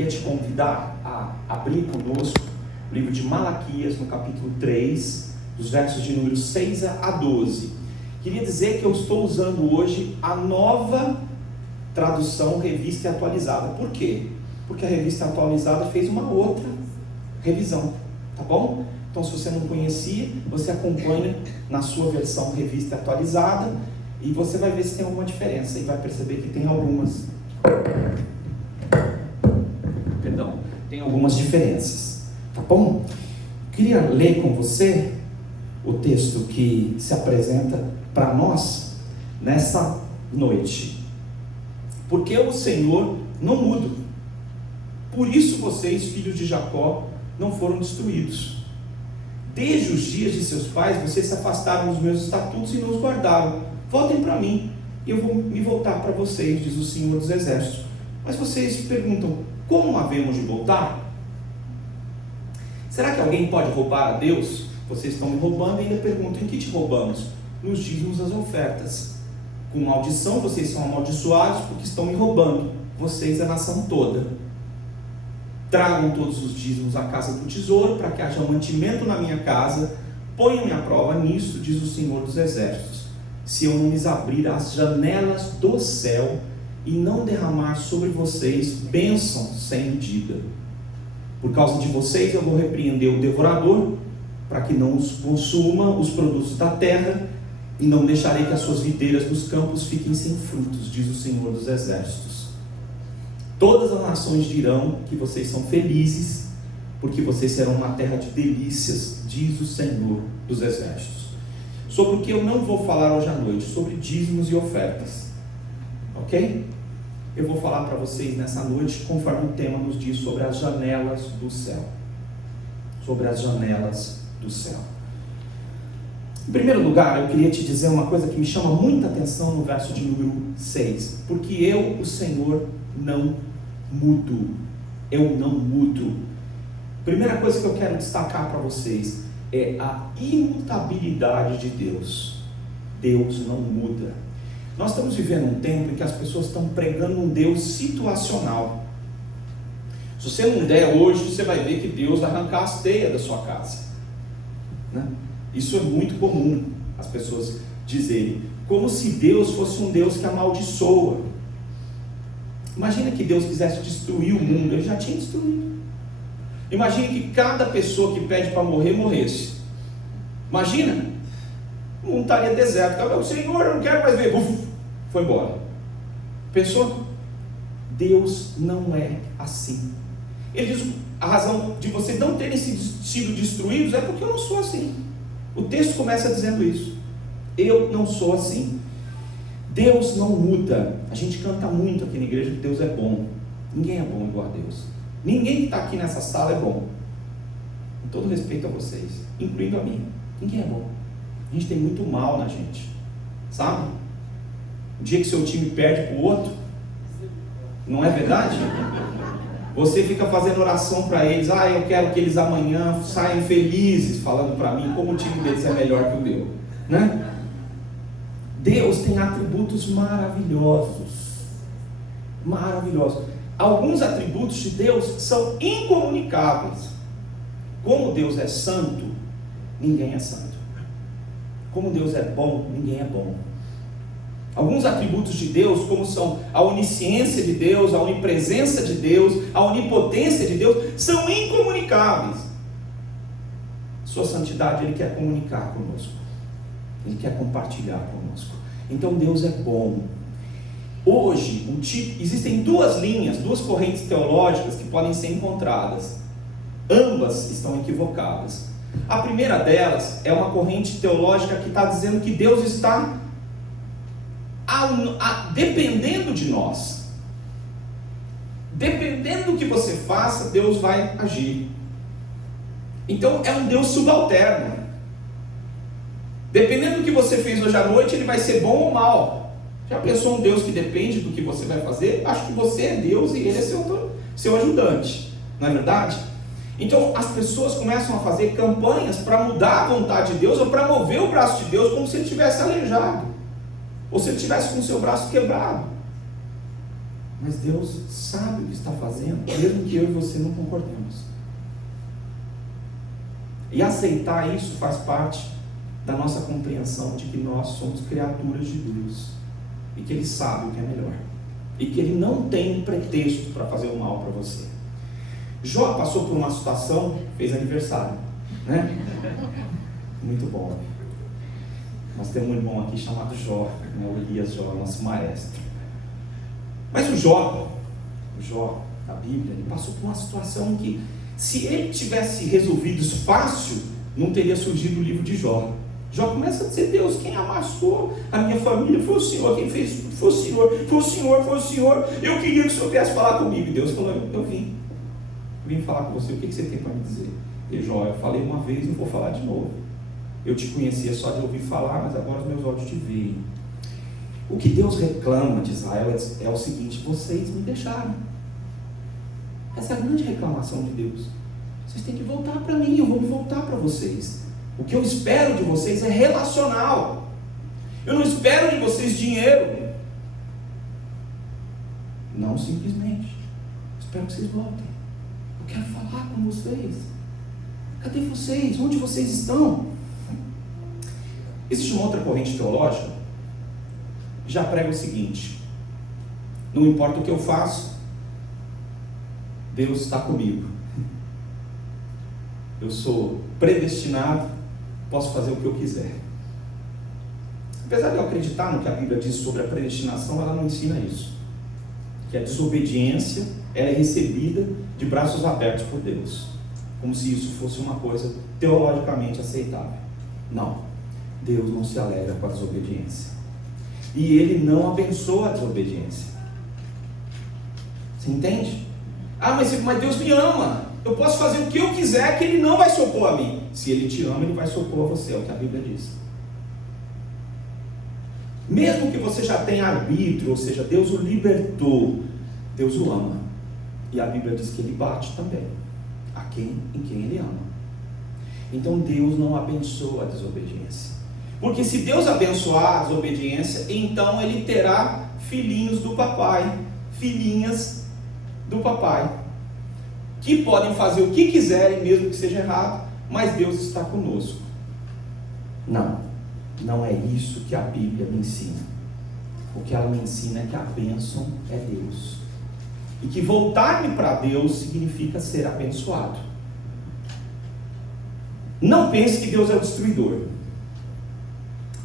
queria te convidar a abrir conosco o livro de Malaquias, no capítulo 3, dos versos de número 6 a 12. Queria dizer que eu estou usando hoje a nova tradução Revista e Atualizada. Por quê? Porque a Revista Atualizada fez uma outra revisão, tá bom? Então, se você não conhecia, você acompanha na sua versão Revista Atualizada e você vai ver se tem alguma diferença e vai perceber que tem algumas. Perdão, tem algumas diferenças, tá bom? Queria ler com você o texto que se apresenta para nós nessa noite. Porque o Senhor não muda. Por isso vocês, filhos de Jacó, não foram destruídos. Desde os dias de seus pais, vocês se afastaram dos meus estatutos e não os guardaram. Voltem para mim, e eu vou me voltar para vocês, diz o Senhor dos Exércitos. Mas vocês perguntam, como havemos de voltar? Será que alguém pode roubar a Deus? Vocês estão me roubando e ainda perguntam, em que te roubamos? Nos dízimos das ofertas. Com maldição vocês são amaldiçoados porque estão me roubando, vocês a nação toda. Tragam todos os dízimos à casa do tesouro, para que haja mantimento na minha casa. Ponham-me à prova nisso, diz o Senhor dos Exércitos, se eu não lhes abrir as janelas do céu e não derramar sobre vocês bênção sem medida. Por causa de vocês eu vou repreender o devorador, para que não os consuma os produtos da terra, e não deixarei que as suas videiras dos campos fiquem sem frutos, diz o Senhor dos Exércitos. Todas as nações dirão que vocês são felizes, porque vocês serão uma terra de delícias, diz o Senhor dos Exércitos. Sobre o que eu não vou falar hoje à noite, sobre dízimos e ofertas, ok? Eu vou falar para vocês nessa noite, conforme o tema nos diz, sobre as janelas do céu. Sobre as janelas do céu. Em primeiro lugar, eu queria te dizer uma coisa que me chama muita atenção no verso de número 6. Porque eu, o Senhor, não mudo. Eu não mudo. Primeira coisa que eu quero destacar para vocês é a imutabilidade de Deus. Deus não muda. Nós estamos vivendo um tempo em que as pessoas estão pregando um Deus situacional. Se você não der hoje, você vai ver que Deus vai arrancar as teias da sua casa, né? Isso é muito comum as pessoas dizerem, como se Deus fosse um Deus que amaldiçoa. Imagina que Deus quisesse destruir o mundo, Ele já tinha destruído. Imagina que cada pessoa que pede para morrer, morresse. Imagina, o mundo estaria deserto. O Senhor, eu não quero mais ver. Uf, foi embora. Pensou? Deus não é assim. Ele diz, a razão de vocês não terem sido destruídos é porque eu não sou assim. O texto começa dizendo isso. Eu não sou assim. Deus não muda. A gente canta muito aqui na igreja que Deus é bom. Ninguém é bom igual a Deus. Ninguém que está aqui nessa sala é bom. Com todo respeito a vocês, incluindo a mim. Ninguém é bom. A gente tem muito mal na gente, sabe? O dia que seu time perde para o outro, não é verdade? Você fica fazendo oração para eles, eu quero que eles amanhã saiam felizes, falando para mim como o time deles é melhor que o meu, né? Deus tem atributos maravilhosos, maravilhosos. Alguns atributos de Deus são incomunicáveis. Como Deus é santo, ninguém é santo. Como Deus é bom, ninguém é bom. Alguns atributos de Deus, como são a onisciência de Deus, a onipresença de Deus, a onipotência de Deus, são incomunicáveis. Sua santidade Ele quer comunicar conosco, Ele quer compartilhar conosco. Então Deus é bom. Hoje, existem duas linhas, duas correntes teológicas que podem ser encontradas. Ambas estão equivocadas. A primeira delas é uma corrente teológica que está dizendo que Deus está dependendo de nós. Dependendo do que você faça, Deus vai agir. Então é um Deus subalterno. Dependendo do que você fez hoje à noite, Ele vai ser bom ou mal. Já pensou um Deus que depende do que você vai fazer? Acho que você é Deus e Ele é seu ajudante. Não é verdade? Então as pessoas começam a fazer campanhas para mudar a vontade de Deus, ou para mover o braço de Deus como se Ele estivesse aleijado, ou se Ele estivesse com o seu braço quebrado. Mas Deus sabe o que está fazendo, mesmo que eu e você não concordemos. E aceitar isso faz parte da nossa compreensão de que nós somos criaturas de Deus, e que Ele sabe o que é melhor, e que Ele não tem pretexto para fazer o mal para você. Jó passou por uma situação, fez aniversário, né? Muito bom. Nós temos um irmão aqui chamado Jó, né? O Elias Jó, nosso maestro. Mas o Jó da Bíblia, ele passou por uma situação em que, se ele tivesse resolvido isso fácil, não teria surgido o livro de Jó. Jó começa a dizer: Deus, quem amassou a minha família foi o Senhor, quem fez tudo foi o Senhor, foi o Senhor, foi o Senhor. Eu queria que o Senhor viesse falar comigo. E Deus falou: eu vim falar com você, o que você tem para me dizer? E Jó: eu falei uma vez, não vou falar de novo. Eu te conhecia só de ouvir falar, mas agora os meus olhos te veem. O que Deus reclama de Israel é o seguinte: vocês me deixaram. Essa é a grande reclamação de Deus. Vocês têm que voltar para mim, eu vou voltar para vocês. O que eu espero de vocês é relacional. Eu não espero de vocês dinheiro. Não simplesmente. Eu espero que vocês voltem. Eu quero falar com vocês. Cadê vocês? Onde vocês estão? Existe uma outra corrente teológica que já prega o seguinte: não importa o que eu faço, Deus está comigo. Eu sou predestinado, posso fazer o que eu quiser. Apesar de eu acreditar no que a Bíblia diz sobre a predestinação, ela não ensina isso. Que a desobediência, ela é recebida de braços abertos por Deus, como se isso fosse uma coisa teologicamente aceitável. Não. Deus não se alegra com a desobediência. E Ele não abençoa a desobediência. Você entende? Ah, mas Deus me ama. Eu posso fazer o que eu quiser, que Ele não vai se opor a mim. Se Ele te ama, Ele vai se opor a você, é o que a Bíblia diz. Mesmo que você já tenha arbítrio, ou seja, Deus o libertou, Deus o ama. E a Bíblia diz que Ele bate também em quem Ele ama. Então Deus não abençoa a desobediência. Porque se Deus abençoar a desobediência, então Ele terá filhinhos do papai, filhinhas do papai, que podem fazer o que quiserem, mesmo que seja errado, mas Deus está conosco. Não é isso que a Bíblia me ensina. O que ela me ensina é que a bênção é Deus, e que voltar-me para Deus significa ser abençoado. Não pense que Deus é o destruidor,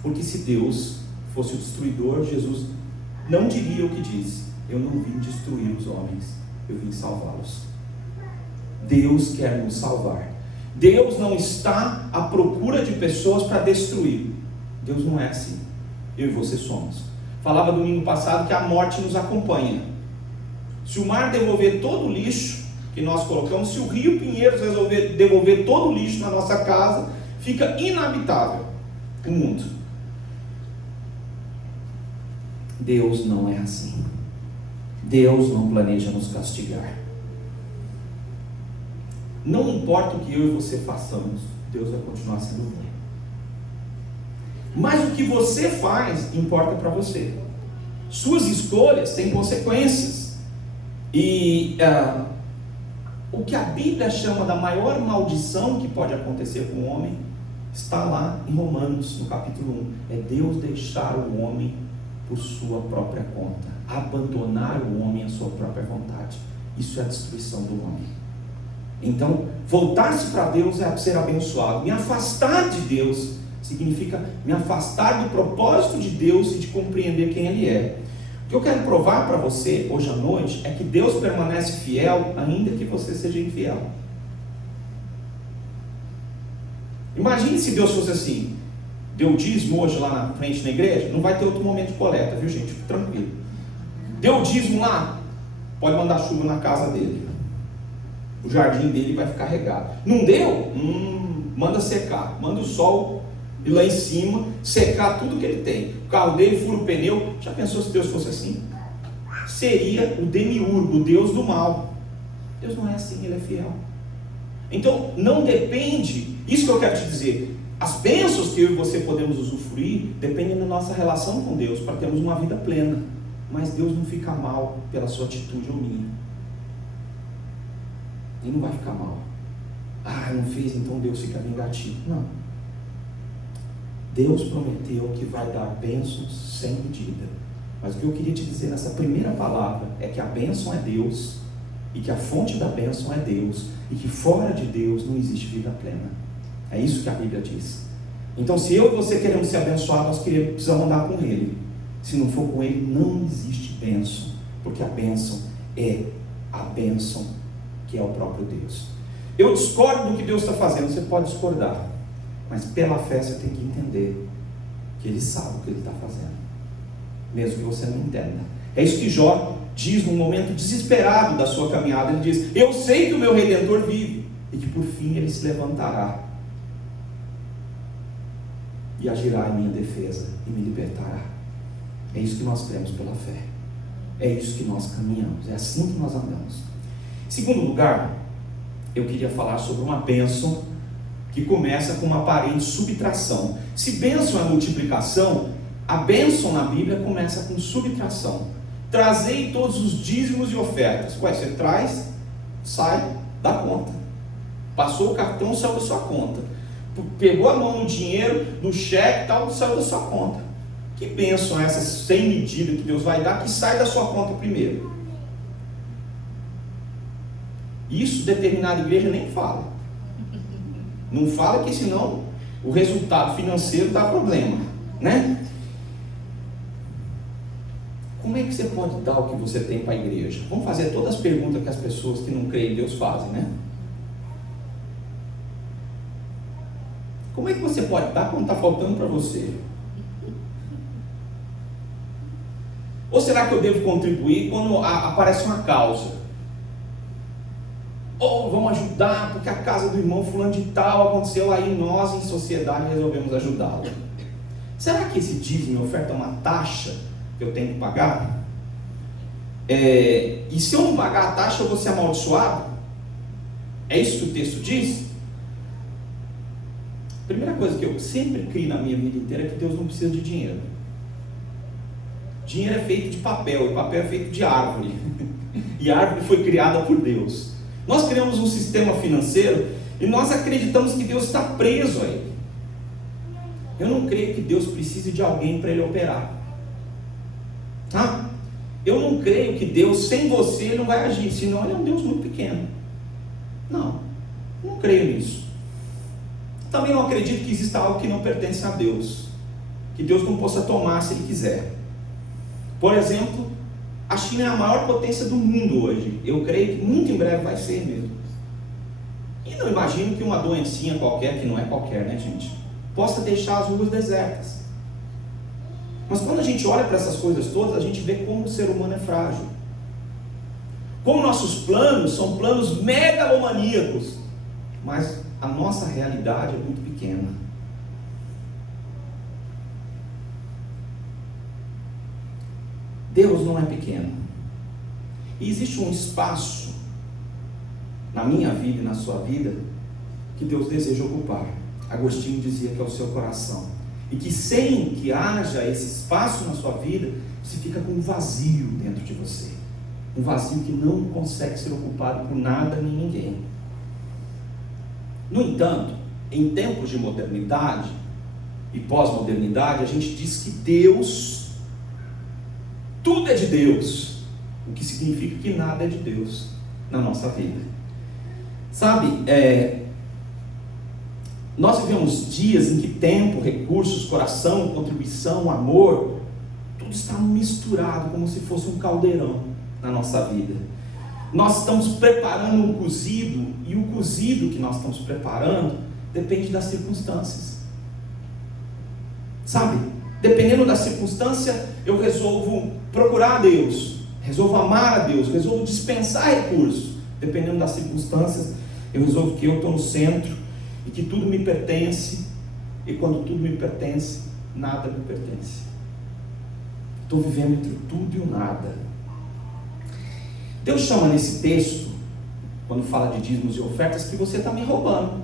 porque se Deus fosse o destruidor, Jesus não diria o que disse: eu não vim destruir os homens, eu vim salvá-los. Deus quer nos salvar. Deus não está à procura de pessoas para destruir. Deus não é assim. Eu e você somos. Falava domingo passado que a morte nos acompanha. Se o mar devolver todo o lixo que nós colocamos, se o Rio Pinheiros resolver devolver todo o lixo na nossa casa, fica inabitável o mundo. Deus não é assim. Deus não planeja nos castigar. Não importa o que eu e você façamos, Deus vai continuar sendo bom. Mas o que você faz importa para você. Suas escolhas têm consequências. E o que a Bíblia chama da maior maldição que pode acontecer com o homem está lá em Romanos, no capítulo 1. É Deus deixar o homem por sua própria conta, abandonar o homem à sua própria vontade. Isso é a destruição do homem. Então, voltar-se para Deus é ser abençoado. Me afastar de Deus significa me afastar do propósito de Deus e de compreender quem Ele é. O que eu quero provar para você hoje à noite é que Deus permanece fiel ainda que você seja infiel. Imagine se Deus fosse assim: deu dízimo hoje lá na frente na igreja, não vai ter outro momento de coleta, viu gente? Fique tranquilo. Deu dízimo lá, pode mandar chuva na casa dele, o jardim dele vai ficar regado. Não deu? Manda secar, manda o sol ir lá em cima secar tudo que ele tem. O carro dele fura o pneu. Já pensou se Deus fosse assim? Seria o demiurgo, o Deus do mal. Deus não é assim, Ele é fiel. Então não depende, isso que eu quero te dizer, as bênçãos que eu e você podemos usufruir dependem da nossa relação com Deus, para termos uma vida plena. Mas Deus não fica mal pela sua atitude ou minha. Ele não vai ficar mal. Não fez, então Deus fica vingativo. Não. Deus prometeu que vai dar bênçãos sem medida. Mas o que eu queria te dizer nessa primeira palavra é que a bênção é Deus, e que a fonte da bênção é Deus, e que fora de Deus não existe vida plena. É isso que a Bíblia diz. Então, se eu e você queremos ser abençoados, nós precisamos andar com Ele. Se não for com Ele, não existe bênção, porque a bênção é a bênção que é o próprio Deus. Eu discordo do que Deus está fazendo, você pode discordar, mas pela fé você tem que entender que Ele sabe o que Ele está fazendo, mesmo que você não entenda. É isso que Jó diz num momento desesperado da sua caminhada. Ele diz: eu sei que o meu Redentor vive, e que por fim Ele se levantará e agirá em minha defesa e me libertará. É isso que nós cremos pela fé, é isso que nós caminhamos, é assim que nós andamos. Em segundo lugar, eu queria falar sobre uma bênção que começa com uma aparente subtração. Se bênção é multiplicação, a bênção na Bíblia começa com subtração. Trazei todos os dízimos e ofertas. Você traz, sai da conta. Passou o cartão, saiu da sua conta. Pegou a mão no dinheiro, no cheque, tal, saiu da sua conta. Que bênção é essa sem medida que Deus vai dar, que sai da sua conta primeiro? Isso determinada igreja nem fala. Não fala, que senão o resultado financeiro dá problema, né? Como é que você pode dar o que você tem para a igreja? Vamos fazer todas as perguntas que as pessoas que não creem em Deus fazem, né? Como é que você pode dar quando está faltando para você? Ou será que eu devo contribuir quando aparece uma causa? Ou vamos ajudar porque a casa do irmão fulano de tal aconteceu, aí nós em sociedade resolvemos ajudá-lo. Será que esse dízimo e oferta é uma taxa que eu tenho que pagar? E se eu não pagar a taxa, eu vou ser amaldiçoado? É isso que o texto diz? A primeira coisa que eu sempre criei na minha vida inteira é que Deus não precisa de dinheiro. Dinheiro é feito de papel, e papel é feito de árvore. E a árvore foi criada por Deus. Nós criamos um sistema financeiro e nós acreditamos que Deus está preso a ele. Eu não creio que Deus precise de alguém para ele operar. Eu não creio que Deus, sem você, ele não vai agir, senão ele é um Deus muito pequeno. Não creio nisso. Também não acredito que exista algo que não pertence a Deus, que Deus não possa tomar se ele quiser. Por exemplo, a China é a maior potência do mundo hoje. Eu creio que muito em breve vai ser mesmo. E não imagino que uma doencinha qualquer, que não é qualquer, né, gente, possa deixar as ruas desertas. Mas quando a gente olha para essas coisas todas, a gente vê como o ser humano é frágil. Como nossos planos são planos megalomaníacos, mas a nossa realidade é muito pequena. Deus não é pequeno. E existe um espaço na minha vida e na sua vida que Deus deseja ocupar. Agostinho dizia que é o seu coração. E que sem que haja esse espaço na sua vida, você fica com um vazio dentro de você. Um vazio que não consegue ser ocupado por nada nem ninguém. No entanto, em tempos de modernidade e pós-modernidade, a gente diz que Deus, tudo é de Deus, o que significa que nada é de Deus na nossa vida. Sabe, nós vivemos dias em que tempo, recursos, coração, contribuição, amor, tudo está misturado como se fosse um caldeirão na nossa vida. Nós estamos preparando um cozido, e o cozido que nós estamos preparando depende das circunstâncias. Sabe, dependendo da circunstância, eu resolvo procurar a Deus, resolvo amar a Deus, resolvo dispensar recursos. Dependendo das circunstâncias, eu resolvo que eu estou no centro e que tudo me pertence, e quando tudo me pertence, nada me pertence. Estou vivendo entre tudo e o nada. Deus chama nesse texto, quando fala de dízimos e ofertas, que você está me roubando.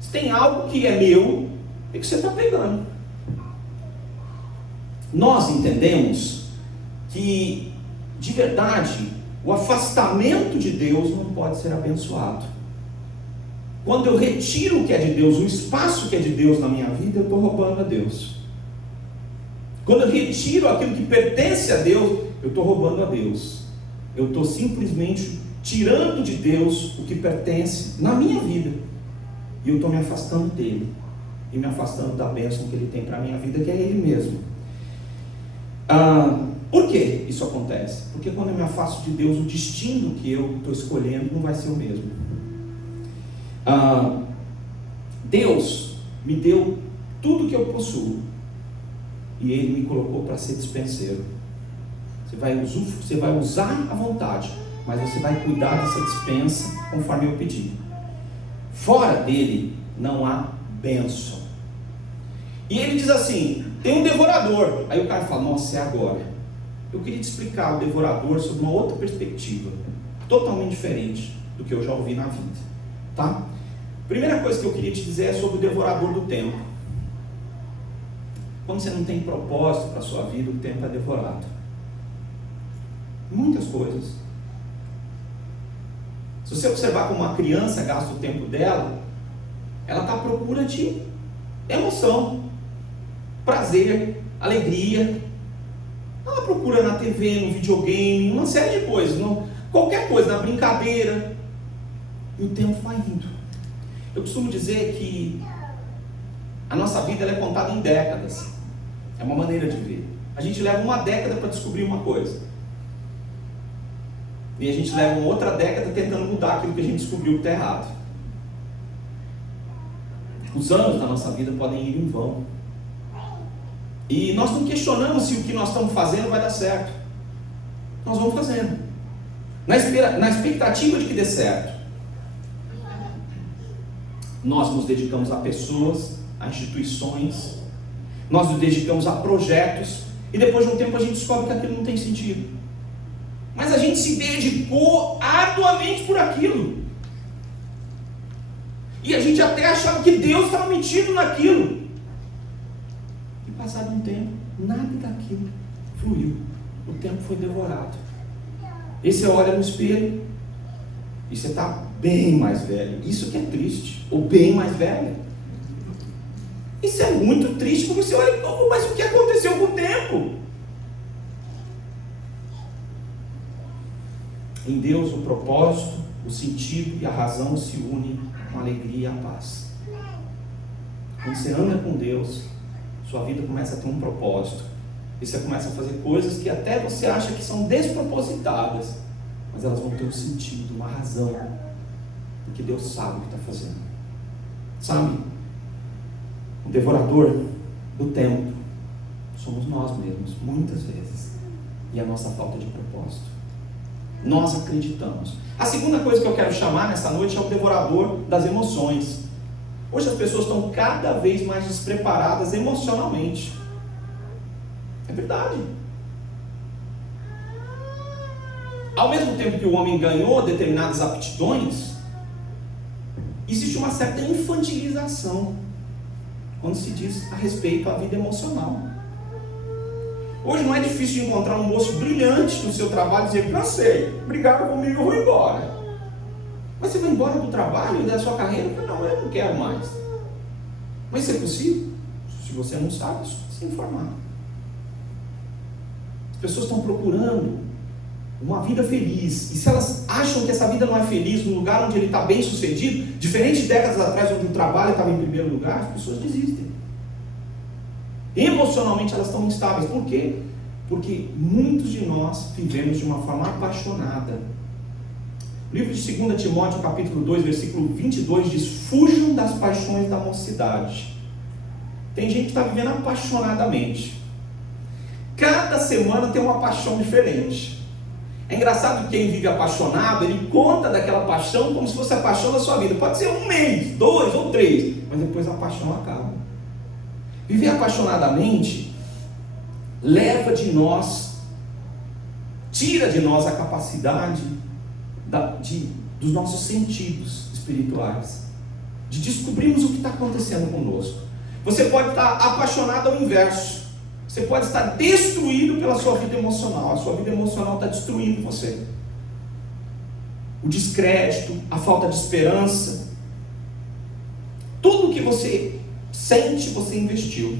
Se tem algo que é meu, é que você está pegando. nós entendemos que, de verdade, o afastamento de Deus não pode ser abençoado. Quando eu retiro o que é de Deus, o espaço que é de Deus na minha vida, eu estou roubando a Deus. Quando eu retiro aquilo que pertence a Deus, eu estou roubando a Deus. Eu estou simplesmente tirando de Deus o que pertence na minha vida. E eu estou me afastando dele. E me afastando da bênção que ele tem para a minha vida, que é ele mesmo. Por que isso acontece? Porque quando eu me afasto de Deus, o destino que eu estou escolhendo não vai ser o mesmo. Deus me deu tudo que eu possuo. E ele me colocou para ser dispenseiro. Você vai usar à vontade, mas você vai cuidar dessa dispensa conforme eu pedir. Fora dele não há bênção. E ele diz assim: tem um devorador. Aí o cara fala: nossa, é agora. Eu queria te explicar o devorador sob uma outra perspectiva, totalmente diferente do que eu já ouvi na vida, tá? Primeira coisa que eu queria te dizer é sobre o devorador do tempo. Quando você não tem propósito para a sua vida, o tempo é devorado. Muitas coisas. Se você observar como uma criança gasta o tempo dela, ela está à procura de emoção, prazer, alegria. Ela procura na TV, no videogame, uma série de coisas, qualquer coisa, na brincadeira. E o tempo vai indo. Eu costumo dizer que a nossa vida ela é contada em décadas. É uma maneira de ver. A gente leva uma década para descobrir uma coisa. E a gente leva uma outra década tentando mudar aquilo que a gente descobriu que está errado. Os anos da nossa vida podem ir em vão. E nós não questionamos se o que nós estamos fazendo vai dar certo. Nós vamos fazendo. Na expectativa de que dê certo. Nós nos dedicamos a pessoas, a instituições, nós nos dedicamos a projetos, e depois de um tempo a gente descobre que aquilo não tem sentido. Mas a gente se dedicou arduamente por aquilo. E a gente até achava que Deus estava metido naquilo. E passado um tempo, nada daquilo fluiu. O tempo foi devorado. E você olha no espelho e você está bem mais velho. Isso que é triste. Ou bem mais velho. Isso é muito triste, porque você olha, mas o que aconteceu com o tempo? Em Deus o propósito, o sentido e a razão se unem com a alegria e a paz. Quando você anda com Deus, sua vida começa a ter um propósito. E você começa a fazer coisas que até você acha que são despropositadas, mas elas vão ter um sentido, uma razão, porque Deus sabe o que está fazendo. Sabe? O devorador do tempo somos nós mesmos, muitas vezes, e a nossa falta de propósito. Nós acreditamos. A segunda coisa que eu quero chamar nessa noite é o devorador das emoções. Hoje as pessoas estão cada vez mais despreparadas emocionalmente. É verdade. Ao mesmo tempo que o homem ganhou determinadas aptidões, existe uma certa infantilização quando se diz a respeito à vida emocional. Hoje não é difícil de encontrar um moço brilhante no seu trabalho e dizer: cansei, brigaram comigo, eu vou embora. Mas você vai embora do trabalho e da sua carreira? Não, eu não quero mais. Mas isso é possível? Se você não sabe, é só se informar. As pessoas estão procurando uma vida feliz, e se elas acham que essa vida não é feliz no lugar onde ele está bem sucedido, diferente de décadas atrás onde o trabalho estava em primeiro lugar, as pessoas desistem. Emocionalmente elas estão instáveis. Por quê? Porque muitos de nós vivemos de uma forma apaixonada. O livro de 2 Timóteo capítulo 2 versículo 22 diz: fujam das paixões da mocidade. Tem gente que está vivendo apaixonadamente. Cada semana tem uma paixão diferente. É engraçado que quem vive apaixonado, ele conta daquela paixão como se fosse a paixão da sua vida. Pode ser 1 mês, 2 ou 3, mas depois a paixão acaba. Viver apaixonadamente leva de nós, tira de nós a capacidade dos nossos sentidos espirituais, de descobrirmos o que está acontecendo conosco. Você pode estar apaixonado ao inverso. Você pode estar destruído pela sua vida emocional. A sua vida emocional está destruindo você. O descrédito, a falta de esperança, tudo que você sente, você investiu.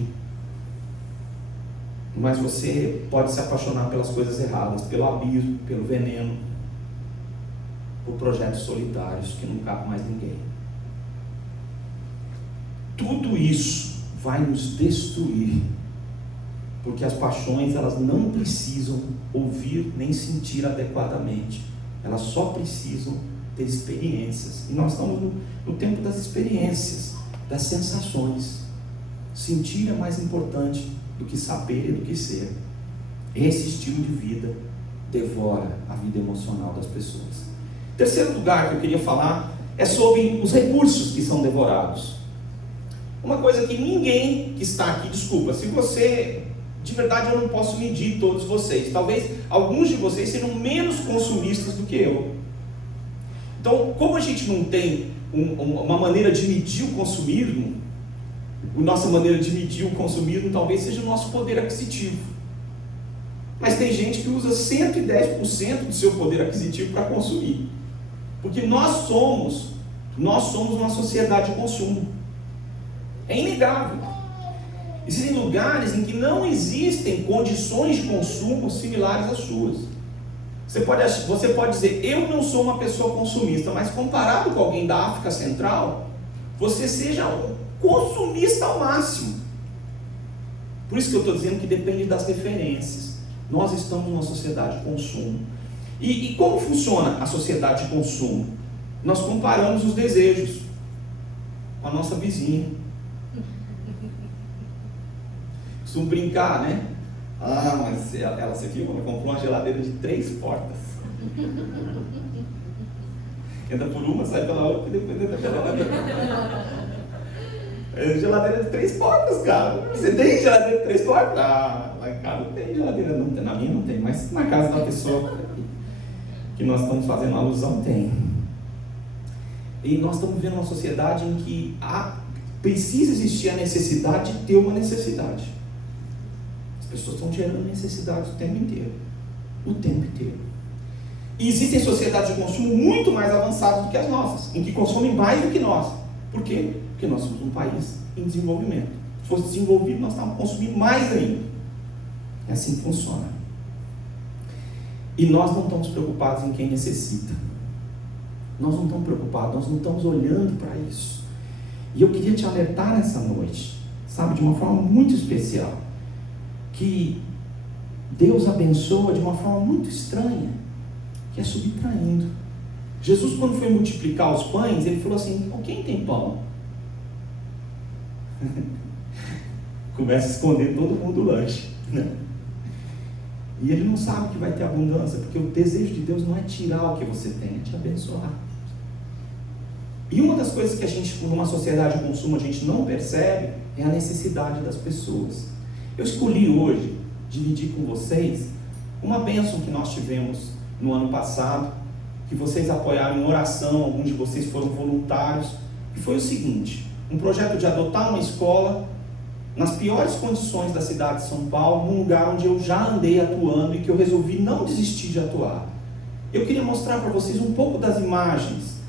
Mas você pode se apaixonar pelas coisas erradas, pelo abismo, pelo veneno, por projetos solitários que não cabe mais ninguém. Tudo isso vai nos destruir, porque as paixões, elas não precisam ouvir nem sentir adequadamente, elas só precisam ter experiências. E nós estamos no tempo das experiências, das sensações. Sentir é mais importante do que saber e do que ser. Esse estilo de vida devora a vida emocional das pessoas. Terceiro lugar que eu queria falar é sobre os recursos que são devorados. Uma coisa que ninguém que está aqui, desculpa, se você, de verdade eu não posso medir todos vocês, talvez alguns de vocês sejam menos consumistas do que eu. Então, como a gente não tem uma maneira de medir o consumismo, a nossa maneira de medir o consumismo talvez seja o nosso poder aquisitivo. Mas tem gente que usa 110% do seu poder aquisitivo para consumir. Porque nós somos uma sociedade de consumo. É inegável. Existem lugares em que não existem condições de consumo similares às suas. Você pode dizer, eu não sou uma pessoa consumista, mas comparado com alguém da África Central, você seja um consumista ao máximo. Por isso que eu estou dizendo que depende das referências. Nós estamos numa sociedade de consumo. E como funciona a sociedade de consumo? Nós comparamos os desejos com a nossa vizinha. Costumo brincar, né? Ah, mas ela você viu? Ela comprou uma geladeira de 3 portas. Entra por uma, sai pela outra e depois entra pela outra. É geladeira de 3 portas, cara. Você tem geladeira de 3 portas? Ah, lá em casa não tem geladeira, não tem. Na minha não tem, mas na casa da pessoa que nós estamos fazendo alusão tem. E nós estamos vivendo uma sociedade em que precisa existir a necessidade de ter uma necessidade. As pessoas estão gerando necessidades o tempo inteiro. O tempo inteiro. E existem sociedades de consumo muito mais avançadas do que as nossas, em que consomem mais do que nós. Por quê? Porque nós somos um país em desenvolvimento. Se fosse desenvolvido, nós estávamos consumindo mais ainda. É assim que funciona. E nós não estamos preocupados em quem necessita. Nós não estamos preocupados, nós não estamos olhando para isso. E eu queria te alertar nessa noite, sabe, de uma forma muito especial, que Deus abençoa de uma forma muito estranha, que é subtraindo. Jesus, quando foi multiplicar os pães, ele falou assim, quem tem pão? Começa a esconder todo mundo o lanche, né? E ele não sabe que vai ter abundância, porque o desejo de Deus não é tirar o que você tem, é te abençoar. E uma das coisas que a gente, numa sociedade de consumo, a gente não percebe, é a necessidade das pessoas. Eu escolhi hoje dividir com vocês uma bênção que nós tivemos no ano passado, que vocês apoiaram em oração, alguns de vocês foram voluntários, que foi o seguinte, um projeto de adotar uma escola nas piores condições da cidade de São Paulo, num lugar onde eu já andei atuando e que eu resolvi não desistir de atuar. Eu queria mostrar para vocês um pouco das imagens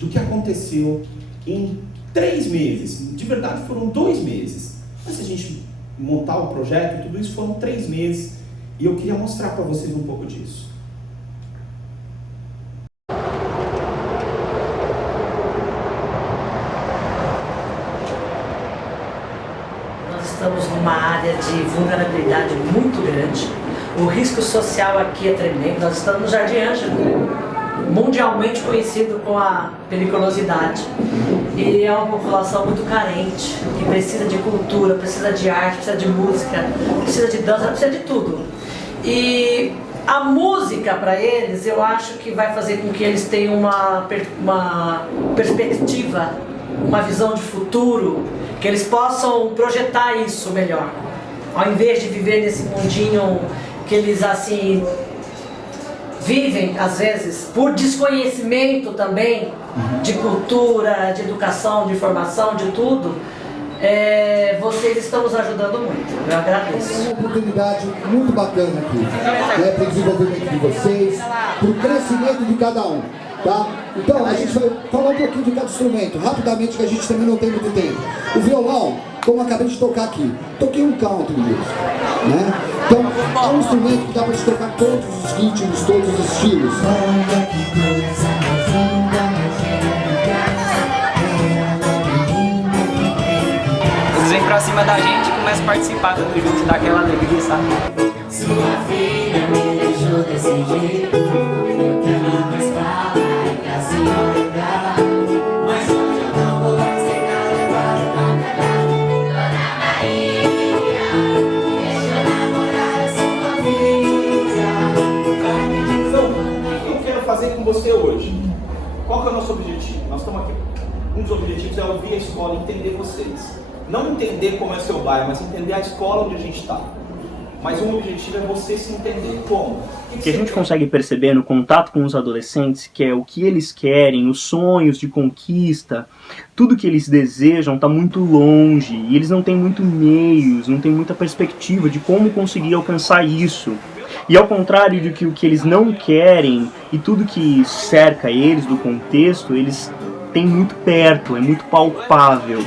do que aconteceu em 3 meses, de verdade foram 2 meses, mas se a gente montar o projeto e tudo isso, foram 3 meses, e eu queria mostrar para vocês um pouco disso. Estamos numa área de vulnerabilidade muito grande, o risco social aqui é tremendo. Nós estamos no Jardim Ângelo, mundialmente conhecido com a periculosidade, e é uma população muito carente, que precisa de cultura, precisa de arte, precisa de música, precisa de dança, precisa de tudo. E a música para eles, eu acho que vai fazer com que eles tenham uma perspectiva, uma visão de futuro, que eles possam projetar isso melhor, ao invés de viver nesse mundinho que eles assim vivem, às vezes, por desconhecimento também de cultura, de educação, de formação, de tudo. vocês estão nos ajudando muito. Eu agradeço. É uma oportunidade muito bacana aqui, né, para o desenvolvimento de vocês, para o crescimento de cada um, tá? Então, a gente vai falar um pouquinho de cada instrumento, rapidamente, que a gente também não tem muito tempo. O violão, como eu acabei de tocar aqui, toquei um country music, né? Então, é um instrumento que dá para tocar todos os ritmos, todos os estilos. Eles vêm pra cima da gente e começam a participar tudo junto, dá aquela alegria, sabe? Sua filha me deixou desse jeito, eu quero mais pra lá pra senhora olhar. Mas hoje eu não vou ser levado pra cá. Dona Maria, deixa eu namorar a sua filha. Então, o que eu quero fazer com você hoje? Qual que é o nosso objetivo? Nós estamos aqui. Um dos objetivos é ouvir a escola, entender vocês. Não entender como é seu bairro, mas entender a escola onde a gente está. Mas um objetivo é você se entender. Como? O que a gente consegue perceber no contato com os adolescentes, que é o que eles querem, os sonhos de conquista, tudo que eles desejam está muito longe, e eles não têm muito meios, não têm muita perspectiva de como conseguir alcançar isso. E ao contrário de que o que eles não querem e tudo que cerca eles do contexto, eles têm muito perto, é muito palpável.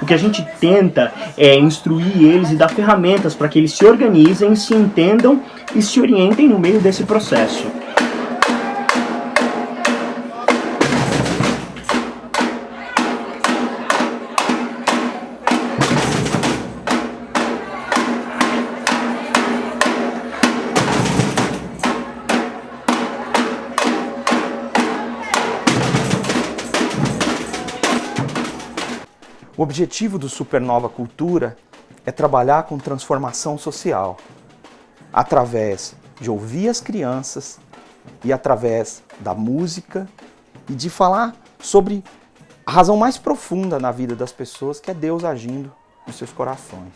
O que a gente tenta é instruir eles e dar ferramentas para que eles se organizem, se entendam e se orientem no meio desse processo. O objetivo do Supernova Cultura é trabalhar com transformação social, através de ouvir as crianças e através da música e de falar sobre a razão mais profunda na vida das pessoas, que é Deus agindo nos seus corações.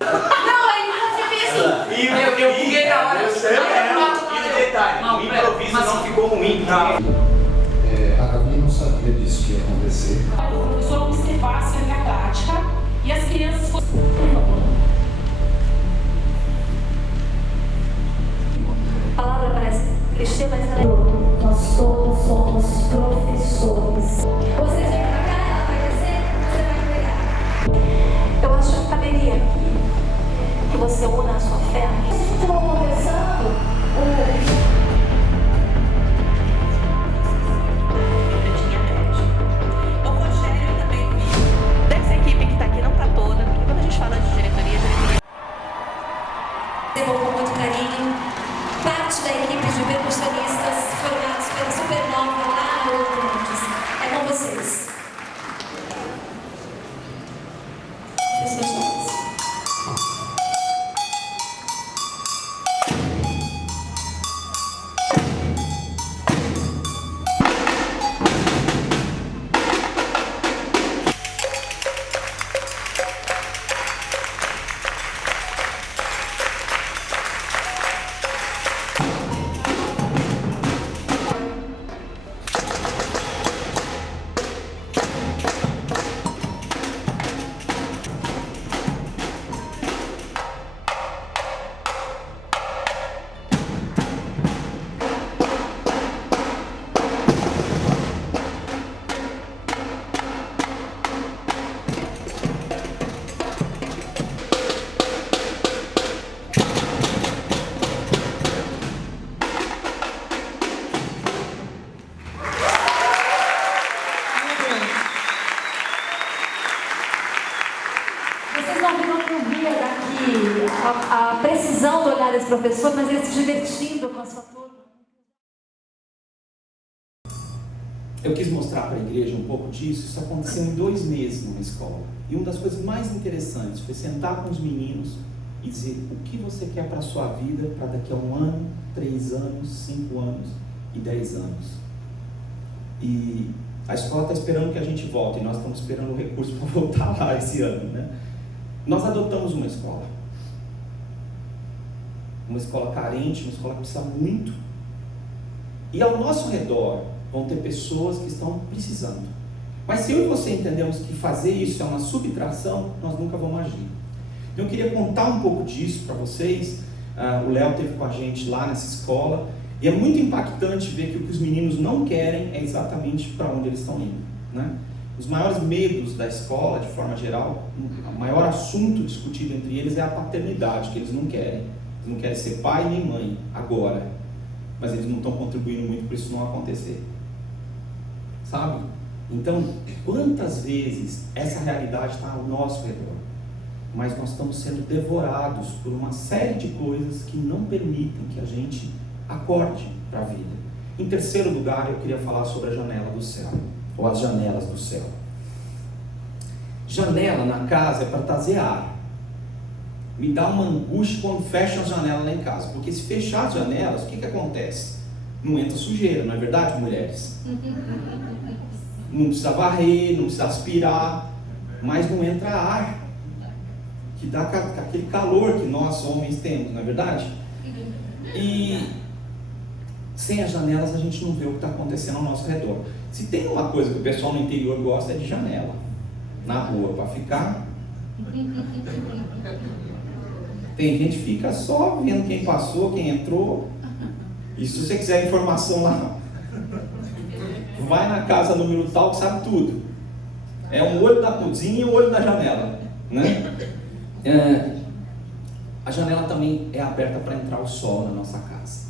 Não, aí você fez assim. Eu buguei na hora. E o detalhe, o improviso não ficou ruim. A Gabi não sabia disso que ia acontecer. O professor observasse a prática e as crianças fossem... A palavra parece clichê, mas ela é... Nós todos somos professores. Vocês vêm pra cá, ela vai descer, você vai pegar. Eu acho que caberia que você una a sua fé. A gente estava conversando... Com muito carinho, parte da equipe de percussionistas formados pela Supernova lá na Outro Montes. É com vocês. Professor Vocês não viram que eu via daqui a precisão do olhar desse professor, mas ele se divertindo com a sua turma. Eu quis mostrar para a igreja um pouco disso. Isso aconteceu em 2 meses numa escola. E uma das coisas mais interessantes foi sentar com os meninos e dizer o que você quer para a sua vida para daqui a 1 ano, 3 anos, 5 anos e 10 anos. E a escola está esperando que a gente volte, e nós estamos esperando o recurso para voltar lá esse ano, né? Nós adotamos uma escola carente, uma escola que precisa muito, e ao nosso redor vão ter pessoas que estão precisando. Mas se eu e você entendemos que fazer isso é uma subtração, nós nunca vamos agir. Então eu queria contar um pouco disso para vocês. O Léo esteve com a gente lá nessa escola, e é muito impactante ver que o que os meninos não querem é exatamente para onde eles estão indo, né? Os maiores medos da escola, de forma geral, o maior assunto discutido entre eles é a paternidade, que eles não querem. Eles não querem ser pai nem mãe agora, mas eles não estão contribuindo muito para isso não acontecer, sabe? Então, quantas vezes essa realidade está ao nosso redor, mas nós estamos sendo devorados por uma série de coisas que não permitem que a gente acorde para a vida. Em terceiro lugar, eu queria falar sobre a janela do céu, ou as janelas do céu. Janela na casa é para trazer ar. Me dá uma angústia quando fecham as janelas lá em casa, porque se fechar as janelas, o que acontece? Não entra sujeira, não é verdade, mulheres? Não precisa varrer, não precisa aspirar, mas não entra ar, que dá aquele calor que nós homens temos, não é verdade? E sem as janelas a gente não vê o que está acontecendo ao nosso redor. Se tem uma coisa que o pessoal no interior gosta é de janela, na rua, para ficar. Tem gente que fica só vendo quem passou, quem entrou. E se você quiser informação lá, vai na casa número tal que sabe tudo. É um olho na cozinha e um olho na janela, né? A janela também é aberta para entrar o sol na nossa casa.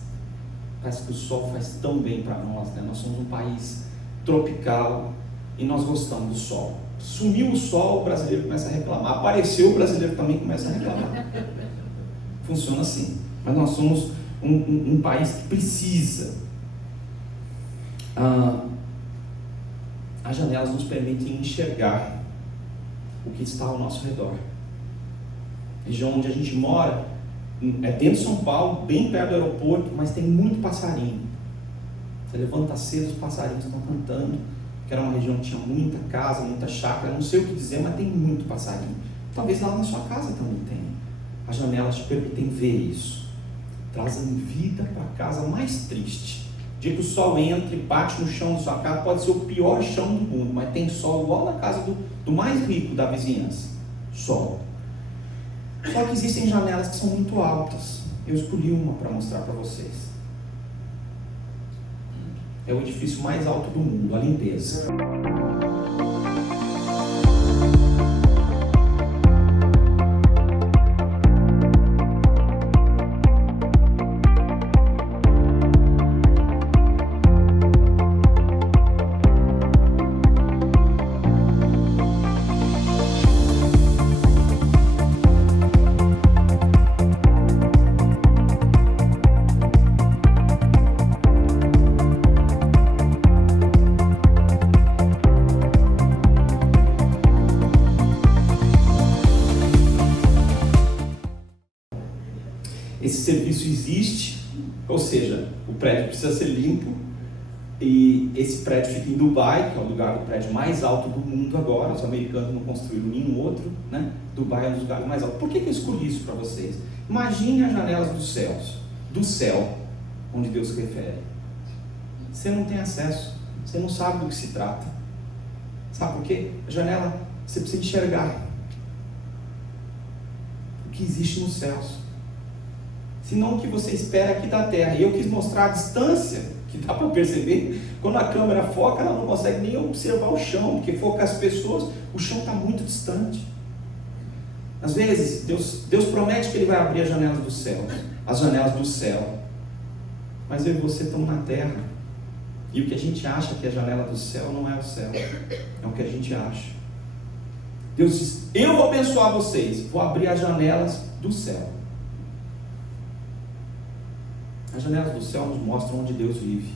Parece que o sol faz tão bem para nós, né? Nós somos um país tropical e nós gostamos do sol. Sumiu o sol, o brasileiro começa a reclamar. Apareceu, o brasileiro também começa a reclamar. Funciona assim. Mas nós somos um país que precisa. As janelas nos permitem enxergar o que está ao nosso redor. A região onde a gente mora é dentro de São Paulo, bem perto do aeroporto, mas tem muito passarinho. Você levanta cedo, os passarinhos estão cantando, que era uma região que tinha muita casa, muita chácara, não sei o que dizer, mas tem muito passarinho. Talvez lá na sua casa também tenha. As janelas te permitem ver isso. Trazem vida para a casa mais triste. O dia que o sol entra e bate no chão da sua casa, pode ser o pior chão do mundo, mas tem sol igual na casa do mais rico da vizinhança. Sol. Só que existem janelas que são muito altas. Eu escolhi uma para mostrar para vocês. É o edifício mais alto do mundo, a limpeza. Esse serviço existe, ou seja, o prédio precisa ser limpo, e esse prédio fica em Dubai, que é o lugar do prédio mais alto do mundo agora. Os americanos não construíram nenhum outro, né? Dubai é um dos lugares mais altos. Por que eu escolhi isso para vocês? Imagine as janelas dos céus, do céu, onde Deus se refere. Você não tem acesso, você não sabe do que se trata. Sabe por quê? A janela, você precisa enxergar o que existe nos céus, senão o que você espera aqui da terra. E eu quis mostrar a distância, que dá para perceber, quando a câmera foca, ela não consegue nem observar o chão, porque foca as pessoas, o chão está muito distante. Às vezes, Deus promete que Ele vai abrir as janelas do céu, as janelas do céu, mas eu e você estamos na terra, e o que a gente acha que é a janela do céu não é o céu, é o que a gente acha. Deus diz: eu vou abençoar vocês, vou abrir as janelas do céu. As janelas do céu nos mostram onde Deus vive,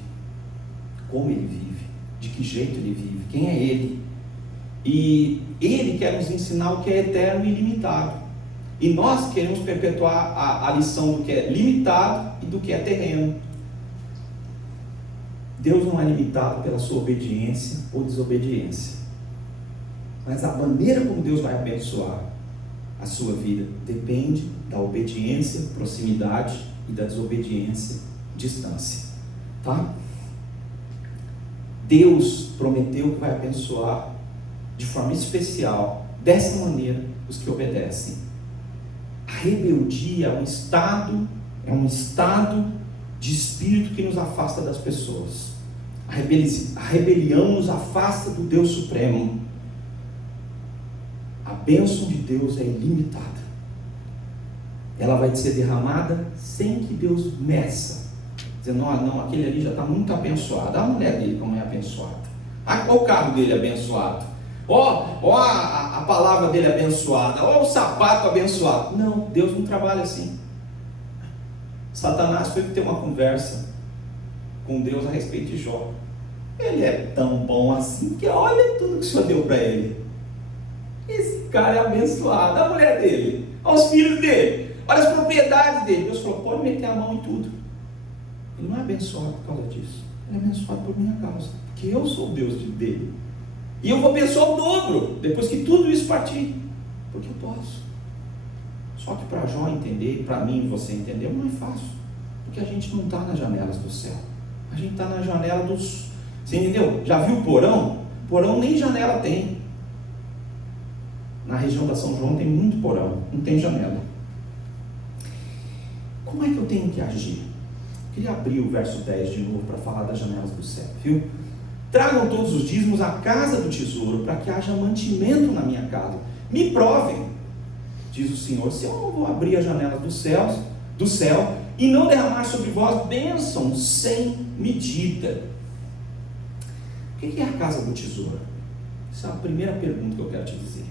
como Ele vive, de que jeito Ele vive, quem é Ele. E Ele quer nos ensinar o que é eterno e ilimitado. E nós queremos perpetuar a lição do que é limitado e do que é terreno. Deus não é limitado pela sua obediência ou desobediência, mas a maneira como Deus vai abençoar a sua vida depende da obediência, proximidade, e da desobediência, distância, tá? Deus prometeu que vai abençoar de forma especial, dessa maneira, os que obedecem. A rebeldia é um estado de espírito que nos afasta das pessoas. A rebelião nos afasta do Deus Supremo. A bênção de Deus é ilimitada. Ela vai ser derramada sem que Deus meça. Dizendo, não, aquele ali já está muito abençoado. A mulher dele como é abençoada. Olha o carro dele abençoado. Ó a palavra dele abençoada. Ó o sapato abençoado. Não, Deus não trabalha assim. Satanás foi ter uma conversa com Deus a respeito de Jó. Ele é tão bom assim que olha tudo que o Senhor deu para ele. Esse cara é abençoado. A mulher dele, os filhos dele, olha as propriedades dele. Deus falou, pode meter a mão em tudo. Ele não é abençoado por causa disso. Ele é abençoado por minha causa, porque eu sou o Deus dele. E eu vou abençoar o dobro, depois que tudo isso partir. Porque eu posso. Só que para Jó entender, para mim e você entender, não é fácil. Porque a gente não está nas janelas do céu. A gente está na janela dos... Você entendeu? Já viu o porão? Porão nem janela tem. Na região da São João tem muito porão, não tem janela. Como é que eu tenho que agir? Eu queria abrir o verso 10 de novo para falar das janelas do céu, viu? Tragam todos os dízimos à casa do tesouro, para que haja mantimento na minha casa. Me provem, diz o Senhor, se eu não vou abrir as janelas do céu, e não derramar sobre vós bênção sem medida. O que é a casa do tesouro? Essa é a primeira pergunta que eu quero te dizer.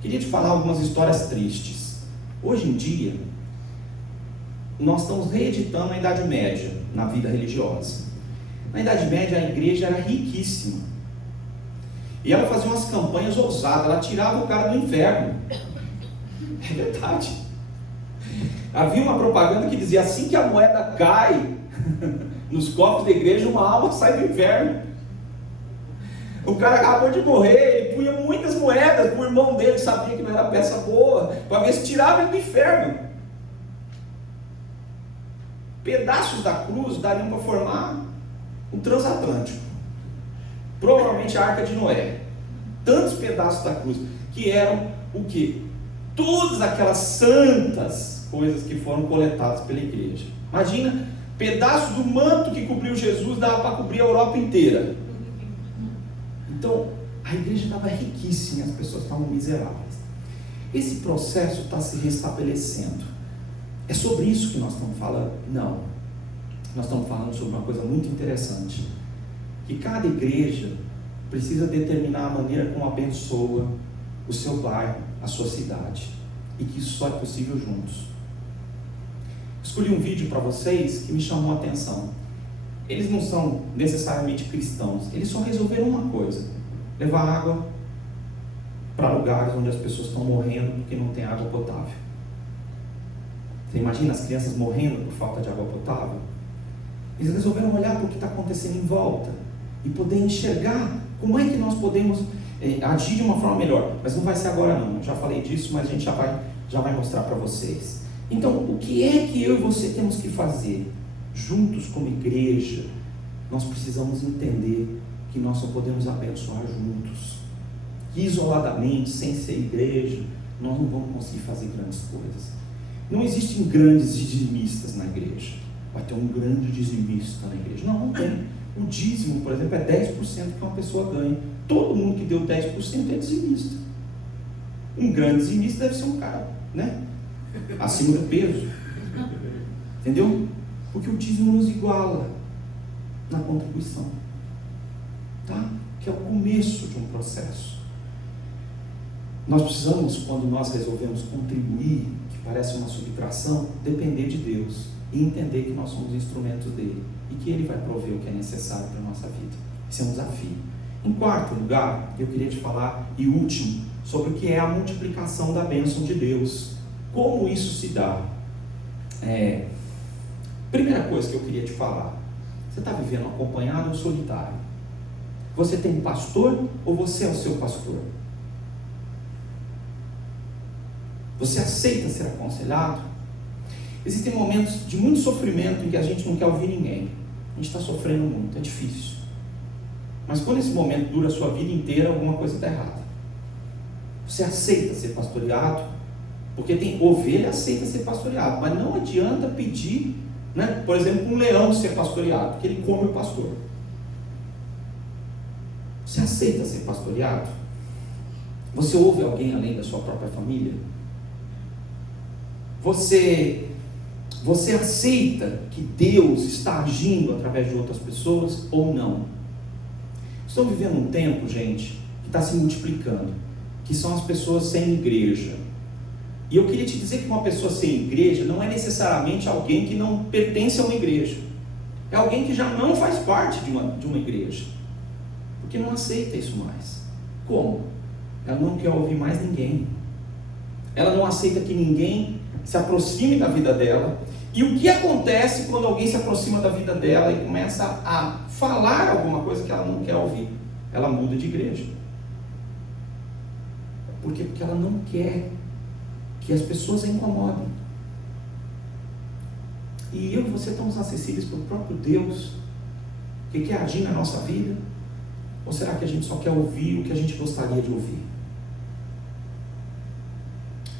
Queria te falar algumas histórias tristes. Hoje em dia, nós estamos reeditando a Idade Média na vida religiosa. Na Idade Média, a igreja era riquíssima. E ela fazia umas campanhas ousadas, ela tirava o cara do inferno. É verdade. Havia uma propaganda que dizia, assim que a moeda cai nos cofres da igreja, uma alma sai do inferno. O cara acabou de morrer, ele punha muitas moedas para o irmão dele, sabia que não era peça boa, para ver se tirava ele do inferno. Pedaços da cruz dariam para formar um transatlântico, provavelmente a Arca de Noé. Tantos pedaços da cruz, que eram o quê? Todas aquelas santas coisas que foram coletadas pela igreja. Imagina, pedaço do manto que cobriu Jesus dava para cobrir a Europa inteira. Então, a igreja estava riquíssima e as pessoas estavam miseráveis. Esse processo está se restabelecendo. É sobre isso que nós estamos falando? Não. Nós estamos falando sobre uma coisa muito interessante. Que cada igreja precisa determinar a maneira como abençoa o seu bairro, a sua cidade. E que isso só é possível juntos. Escolhi um vídeo para vocês que me chamou a atenção. Eles não são necessariamente cristãos, eles só resolveram uma coisa: levar água para lugares onde as pessoas estão morrendo porque não tem água potável. Você imagina as crianças morrendo por falta de água potável? Eles resolveram olhar para o que está acontecendo em volta e poder enxergar como é que nós podemos agir de uma forma melhor. Mas não vai ser agora não, eu já falei disso, mas a gente já vai mostrar para vocês. Então, o que é que eu e você temos que fazer? Juntos como igreja, nós precisamos entender que nós só podemos abençoar juntos. Que isoladamente, sem ser igreja, nós não vamos conseguir fazer grandes coisas. Não existem grandes dizimistas na igreja. Vai ter um grande dizimista na igreja. Não tem. O dízimo, por exemplo, é 10% que uma pessoa ganha. Todo mundo que deu 10% é dizimista. Um grande dizimista deve ser um cara, né? Acima do peso. Entendeu? Porque o dízimo nos iguala na contribuição, tá? Que é o começo de um processo. Nós precisamos, quando nós resolvemos contribuir, que parece uma subtração, depender de Deus e entender que nós somos instrumentos dele e que ele vai prover o que é necessário para a nossa vida. Esse é um desafio. Em quarto lugar, eu queria te falar, e último, sobre o que é a multiplicação da bênção de Deus. Como isso se dá? Primeira coisa que eu queria te falar: você está vivendo acompanhado ou solitário? Você tem um pastor ou você é o seu pastor? Você aceita ser aconselhado? Existem momentos de muito sofrimento em que a gente não quer ouvir ninguém. A gente está sofrendo muito, é difícil. Mas quando esse momento dura a sua vida inteira, alguma coisa está errada. Você aceita ser pastoreado, porque tem ovelha aceita ser pastoreado, mas não adianta pedir, né? Por exemplo, um leão ser pastoreado, porque ele come o pastor. Você aceita ser pastoreado? Você ouve alguém além da sua própria família? Você aceita que Deus está agindo através de outras pessoas ou não? Estamos vivendo um tempo, gente, que está se multiplicando, que são as pessoas sem igreja. E eu queria te dizer que uma pessoa sem igreja não é necessariamente alguém que não pertence a uma igreja. É alguém que já não faz parte de uma igreja, porque não aceita isso mais. Como? Ela não quer ouvir mais ninguém. Ela não aceita que ninguém se aproxime da vida dela. E o que acontece quando alguém se aproxima da vida dela e começa a falar alguma coisa que ela não quer ouvir? Ela muda de igreja. Por quê? Porque ela não quer que as pessoas a incomodem. E eu e você estamos acessíveis para o próprio Deus, que quer agir na nossa vida? Ou será que a gente só quer ouvir o que a gente gostaria de ouvir?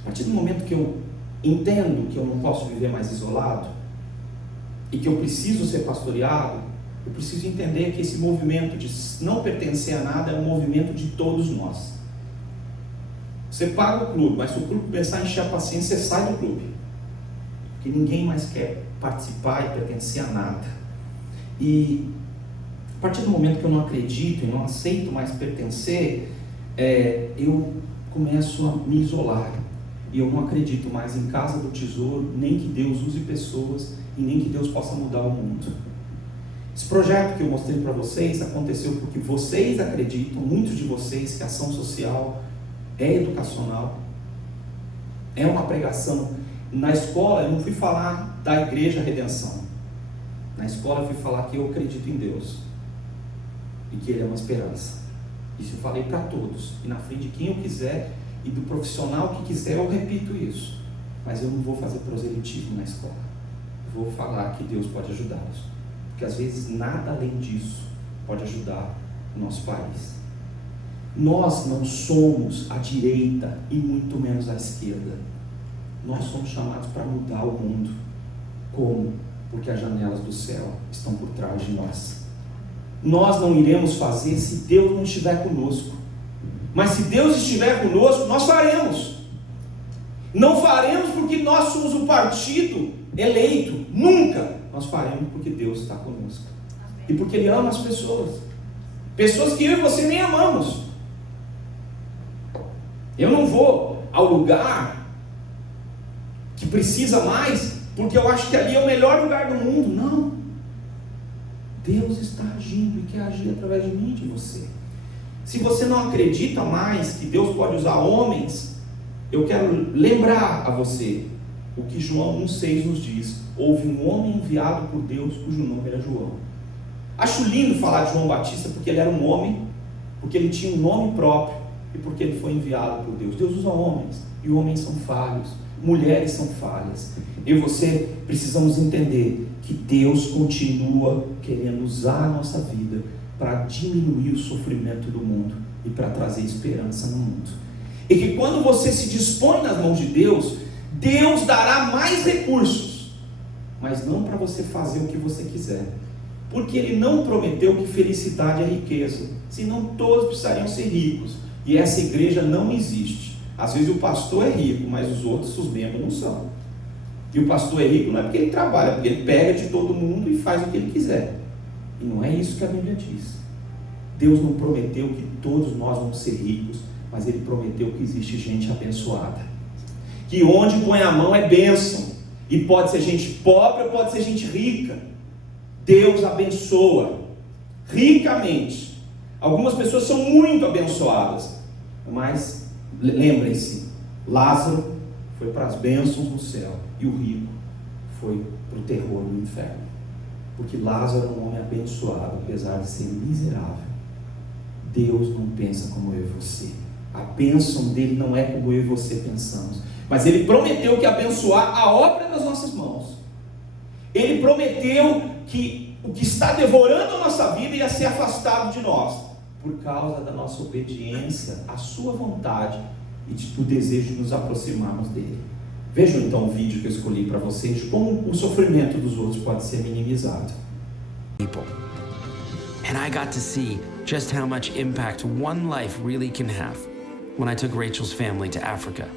A partir do momento que eu entendo que eu não posso viver mais isolado e que eu preciso ser pastoreado, eu preciso entender que esse movimento de não pertencer a nada é um movimento de todos nós. Você paga o clube, mas se o clube começar a encher a paciência, você sai do clube, porque ninguém mais quer participar e pertencer a nada. E a partir do momento que eu não acredito e não aceito mais pertencer, eu começo a me isolar. E eu não acredito mais em casa do tesouro, nem que Deus use pessoas e nem que Deus possa mudar o mundo. Esse projeto que eu mostrei para vocês aconteceu porque vocês acreditam, muitos de vocês, que a ação social é educacional, é uma pregação. Na escola eu não fui falar da Igreja Redenção. Na escola eu fui falar que eu acredito em Deus e que Ele é uma esperança. Isso eu falei para todos, e na frente de quem eu quiser e do profissional que quiser, eu repito isso. Mas eu não vou fazer proselitismo na escola. Eu vou falar que Deus pode ajudá-los, porque às vezes nada além disso pode ajudar o nosso país. Nós não somos a direita e muito menos a esquerda. Nós somos chamados para mudar o mundo. Como? Porque as janelas do céu estão por trás de nós. Nós não iremos fazer se Deus não estiver conosco. Mas se Deus estiver conosco, nós faremos. Não faremos porque nós somos o partido eleito. Nunca. Nós faremos porque Deus está conosco. E porque Ele ama as pessoas. Pessoas que eu e você nem amamos. Eu não vou ao lugar que precisa mais porque eu acho que ali é o melhor lugar do mundo. Não. Deus está agindo e quer agir através de mim e de você. Se você não acredita mais que Deus pode usar homens, eu quero lembrar a você o que João 1,6 nos diz. Houve um homem enviado por Deus cujo nome era João. Acho lindo falar de João Batista porque ele era um homem, porque ele tinha um nome próprio e porque ele foi enviado por Deus. Deus usa homens, e homens são falhos, mulheres são falhas. Eu e você precisamos entender que Deus continua querendo usar a nossa vida para diminuir o sofrimento do mundo e para trazer esperança no mundo. E que quando você se dispõe nas mãos de Deus, Deus dará mais recursos, mas não para você fazer o que você quiser, porque Ele não prometeu que felicidade é riqueza, senão todos precisariam ser ricos, e essa igreja não existe. Às vezes o pastor é rico, mas os outros, os membros, não são. E o pastor é rico não é porque ele trabalha, é porque ele pega de todo mundo e faz o que ele quiser. E não é isso que a Bíblia diz. Deus não prometeu que todos nós vamos ser ricos, mas Ele prometeu que existe gente abençoada, que onde põe a mão é bênção, e pode ser gente pobre ou pode ser gente rica. Deus abençoa ricamente. Algumas pessoas são muito abençoadas, mas lembrem-se, Lázaro foi para as bênçãos no céu e o rico foi para o terror do inferno, porque Lázaro é um homem abençoado, apesar de ser miserável. Deus não pensa como eu e você. A bênção dele não é como eu e você pensamos, mas Ele prometeu que abençoar a obra das nossas mãos. Ele prometeu que o que está devorando a nossa vida ia ser afastado de nós, por causa da nossa obediência à sua vontade e do desejo de nos aproximarmos dele. Vejam então o vídeo que eu escolhi para vocês, de como o sofrimento dos outros pode ser minimizado. People. And I got to see just how much impact one life really can have when I took Rachel's family to Africa.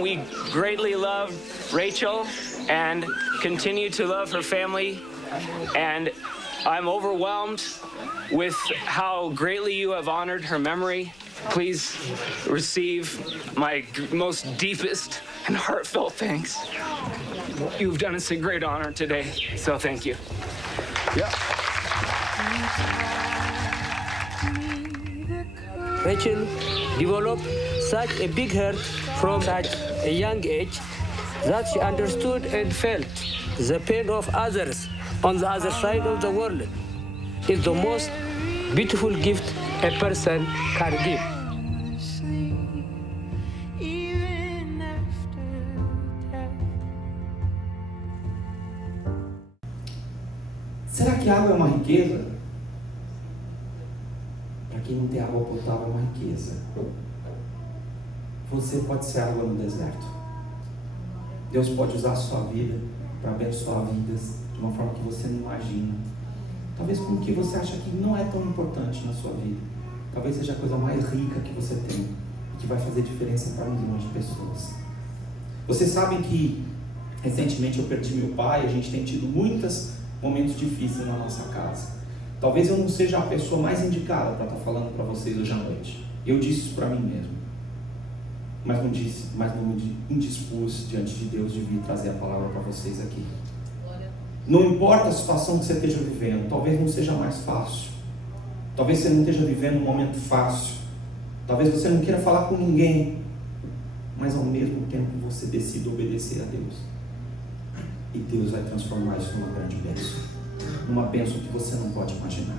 We greatly love Rachel and continue to love her family, and I'm overwhelmed with how greatly you have honored her memory. Please receive my most deepest and heartfelt thanks. You've done us a great honor today, so thank you. Yeah. Rachel developed such a big heart from such a young age that she understood and felt the pain of others on the other side of the world. It's the most beautiful gift a person can give. Será que água é uma riqueza? Para quem não tem água potável, é uma riqueza. Você pode ser água no deserto. Deus pode usar a sua vida para abençoar vidas de uma forma que você não imagina. Talvez com o que você acha que não é tão importante na sua vida. Talvez seja a coisa mais rica que você tem, que vai fazer diferença para milhões de pessoas. Vocês sabem que recentemente eu perdi meu pai, a gente tem tido muitos momentos difíceis na nossa casa. Talvez eu não seja a pessoa mais indicada para estar falando para vocês hoje à noite. Eu disse isso para mim mesmo. Mas não me indispus diante de Deus de vir trazer a palavra para vocês aqui. Não importa a situação que você esteja vivendo, talvez não seja mais fácil. Talvez você não esteja vivendo um momento fácil. Talvez você não queira falar com ninguém. Mas ao mesmo tempo você decide obedecer a Deus. E Deus vai transformar isso numa grande bênção. Uma bênção que você não pode imaginar.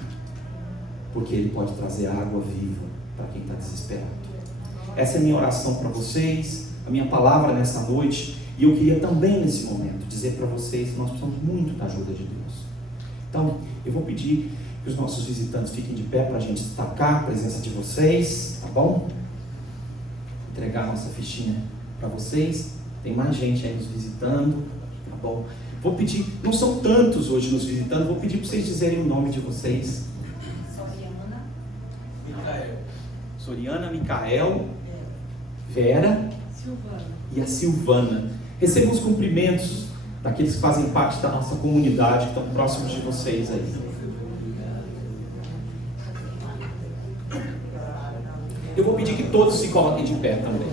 Porque Ele pode trazer água viva para quem está desesperado. Essa é a minha oração para vocês, a minha palavra nessa noite. E eu queria também nesse momento dizer para vocês que nós precisamos muito da ajuda de Deus. Então, eu vou pedir que os nossos visitantes fiquem de pé para a gente destacar a presença de vocês, tá bom? Entregar a nossa fichinha para vocês. Tem mais gente aí nos visitando, tá bom? Vou pedir, não são tantos hoje nos visitando, vou pedir para vocês dizerem o nome de vocês. Soriana, Micael, Vera e a Silvana. Recebam os cumprimentos daqueles que fazem parte da nossa comunidade, que estão próximos de vocês aí. Eu vou pedir que todos se coloquem de pé também.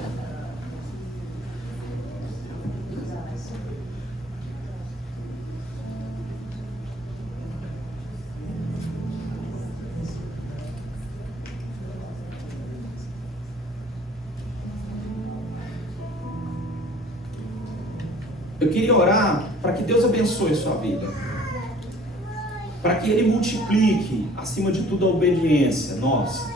Eu queria orar para que Deus abençoe a sua vida, para que Ele multiplique, acima de tudo, a obediência nossa.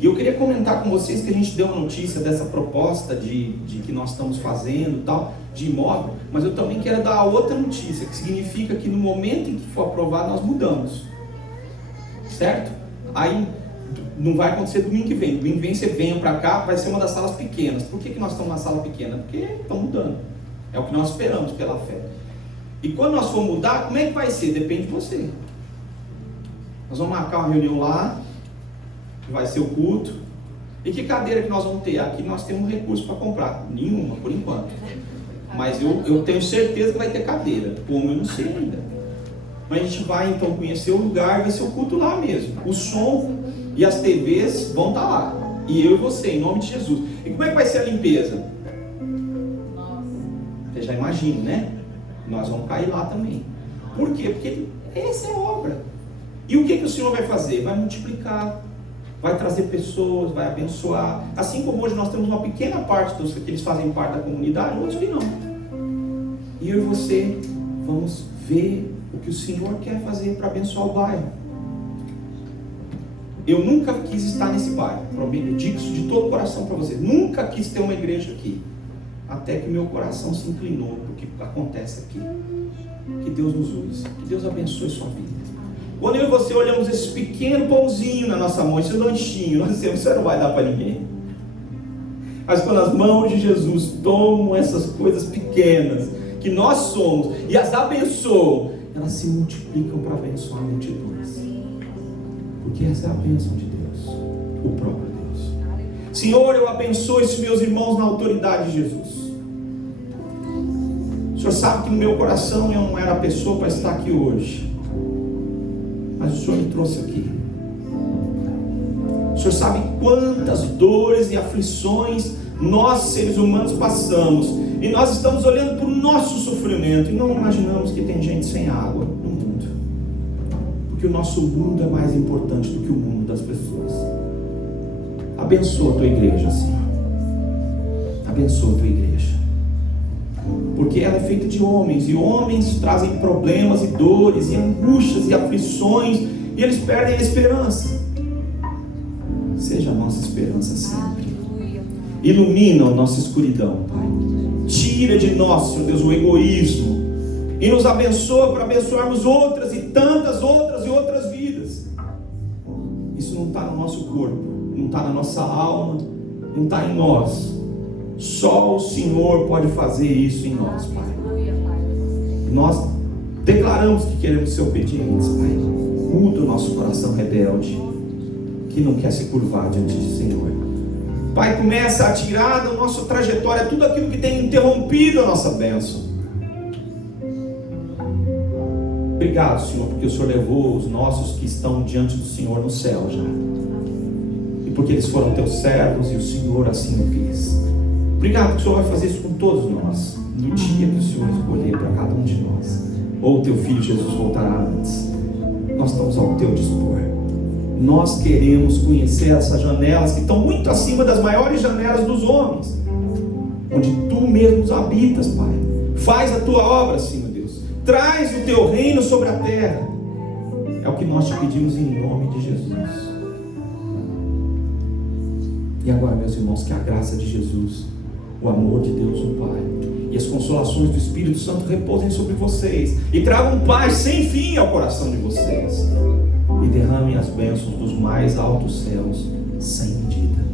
E eu queria comentar com vocês que a gente deu uma notícia dessa proposta de que nós estamos fazendo, tal, de imóvel, mas eu também quero dar outra notícia, que significa que no momento em que for aprovado, nós mudamos, certo? Aí não vai acontecer domingo que vem você venha para cá, vai ser uma das salas pequenas. Por que nós estamos na sala pequena? Porque estão mudando. É o que nós esperamos pela fé. E quando nós for mudar, como é que vai ser? Depende de você. Nós vamos marcar uma reunião lá, vai ser o culto. E que cadeira que nós vamos ter? Aqui nós temos recurso para comprar. Nenhuma, por enquanto. Mas eu tenho certeza que vai ter cadeira. Como eu não sei ainda. Mas a gente vai então conhecer o lugar e vai ser o culto lá mesmo. O som e as TVs vão estar lá. E eu e você, em nome de Jesus. E como é que vai ser a limpeza? Você já imagina, né? Nós vamos cair lá também. Por quê? Porque essa é a obra. E o que o Senhor vai fazer? Vai multiplicar, vai trazer pessoas, vai abençoar. Assim como hoje nós temos uma pequena parte dos que eles fazem parte da comunidade, outros que não. E eu e você vamos ver o que o Senhor quer fazer para abençoar o bairro. Eu nunca quis estar nesse bairro. Eu digo isso de todo o coração para você. Nunca quis ter uma igreja aqui. até que meu coração se inclinou para o que acontece aqui. Que Deus nos use, que Deus abençoe sua vida. Quando eu e você olhamos esse pequeno pãozinho na nossa mão, esse lanchinho, nós dizemos, isso não vai dar para ninguém. Mas quando as mãos de Jesus tomam essas coisas pequenas que nós somos e as abençoam, elas se multiplicam para abençoar multidões. Porque essa é a bênção de Deus, o próprio Deus. Senhor, eu abençoo esses meus irmãos na autoridade de Jesus. O Senhor sabe que no meu coração eu não era a pessoa para estar aqui hoje, mas o Senhor me trouxe aqui. O Senhor sabe quantas dores e aflições nós, seres humanos, passamos, e nós estamos olhando para o nosso sofrimento e não imaginamos que tem gente sem água no mundo, porque o nosso mundo é mais importante do que o mundo das pessoas. Abençoa a tua igreja, Senhor. Abençoa a tua igreja, porque ela é feita de homens, e homens trazem problemas e dores e angústias e aflições, e eles perdem a esperança. Seja a nossa esperança sempre. Ilumina a nossa escuridão, Pai. Tira de nós, Senhor Deus, o egoísmo, e nos abençoa para abençoarmos outras e tantas outras e outras vidas. Isso não está no nosso corpo, não está na nossa alma, não está em nós. Só o Senhor pode fazer isso em nós, Pai. Nós declaramos que queremos ser obedientes, Pai. Muda o nosso coração rebelde, que não quer se curvar diante do Senhor. Pai, começa a tirar da nossa trajetória tudo aquilo que tem interrompido a nossa bênção. Obrigado, Senhor, porque o Senhor levou os nossos que estão diante do Senhor no céu já, e porque eles foram teus servos e o Senhor assim o quis. Obrigado que o Senhor vai fazer isso com todos nós, no dia que o Senhor escolher para cada um de nós, ou o teu Filho Jesus voltará antes. Nós estamos ao teu dispor. Nós queremos conhecer essas janelas que estão muito acima das maiores janelas dos homens, onde tu mesmo habitas, Pai. Faz a tua obra, Senhor Deus. Traz o teu reino sobre a terra. É o que nós te pedimos em nome de Jesus. E agora, meus irmãos, que a graça de Jesus, o amor de Deus o Pai e as consolações do Espírito Santo repousem sobre vocês e tragam paz sem fim ao coração de vocês, e derramem as bênçãos dos mais altos céus sem medida,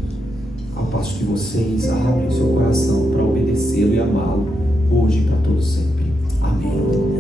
ao passo que vocês abrem seu coração para obedecê-lo e amá-lo hoje e para todos sempre. Amém.